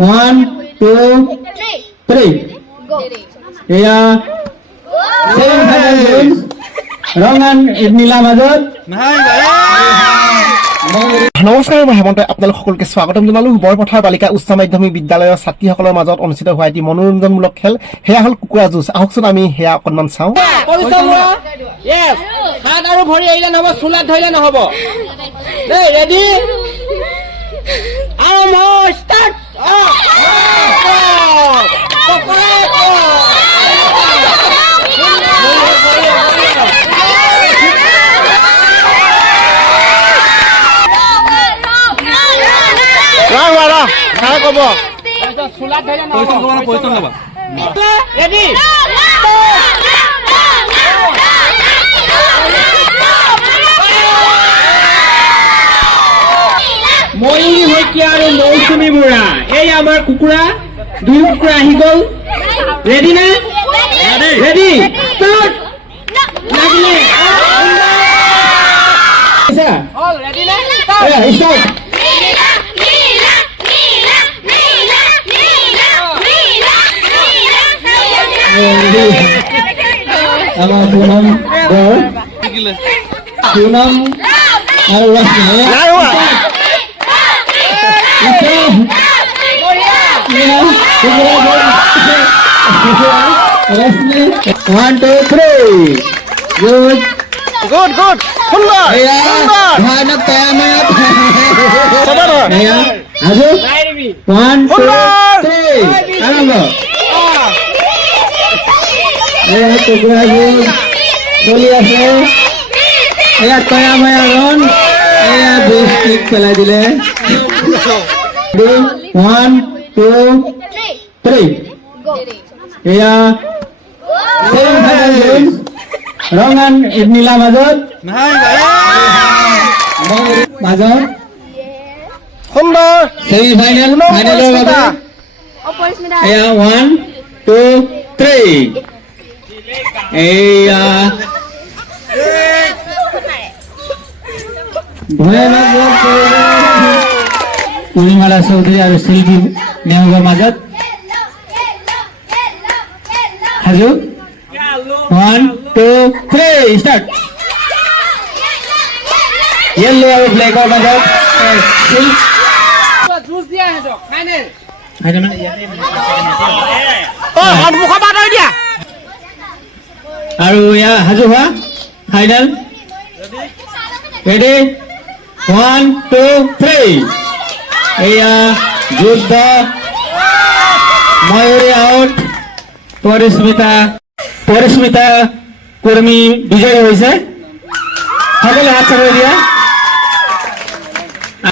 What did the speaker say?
1 2 3 এয়া ৰঙান নীলা মাজত নমস্কাৰ মই হেমন্ত আপোনালোক সকলোকে স্বাগতম জনালো বৰপথাৰ বালিকা উচ্চ মাধ্যমিক বিদ্যালয়ৰ ছাত্ৰীসকলৰ মাজত অনুষ্ঠিত হোৱা এটি মনোৰঞ্জনমূলক খেল হেয়া হল কুকুৰা যুঁজ আহকচোন আমি হেয়া অকণমান চাওঁ হাত আৰু ভৰি এৰিলে নহব চুলাত ধৰিলে নহব দেই ৰেডি আৰম্ভ ষ্টাৰ্ট কব চুলাত ধৰিলে নহব পইচন ল'বা ৰেডি ময়ূৰী শইকীয়া আৰু মৌচুমী বুঢ়া এই আমাৰ কুকুৰা দুই কুকুৰা আহি গ'ল ৰেডি নে ৰেডি ষ্টাৰ্ট লাগিলে অল ৰেডি নে ষ্টাৰ্ট আমাৰ পুনম পুনম আৰ One, two, three. Good. Good good সুন্দৰ ভয়ানক কেৰামেত আজু 1 2 3 আৰম্ভ কুকুৰাবোৰ চলি আছে এয়া কেৰামেৰণ এয়া বিস্কিট পেলাই দিলে 1 2 3 এয়া ৰঙান নীলা মাজত মাজত সুন্দৰ সেমি ফাইনেল ফাইনেলৰ বাবে এয়া 1 2 3 এয়া পূৰ্ণিমালা চৌধুৰী আৰু শিল্পী নেওগৰ মাজত হাজু 1 2 3 start yellow আৰু black ৰ মাজত জুচ দিয়া হেটো ফাইনেল সন্মুখৰ পৰা আঁতৰি দিয়া আৰু ইয়া হাজু হোৱা ফাইনেল ৰেডি 1 2 3 এয়া যুদ্ধ ময়ূৰী আউট পৰিস্মিতা কৰ্মী বিজয়ী হৈছে সকলে হাত চাপৰি দিয়া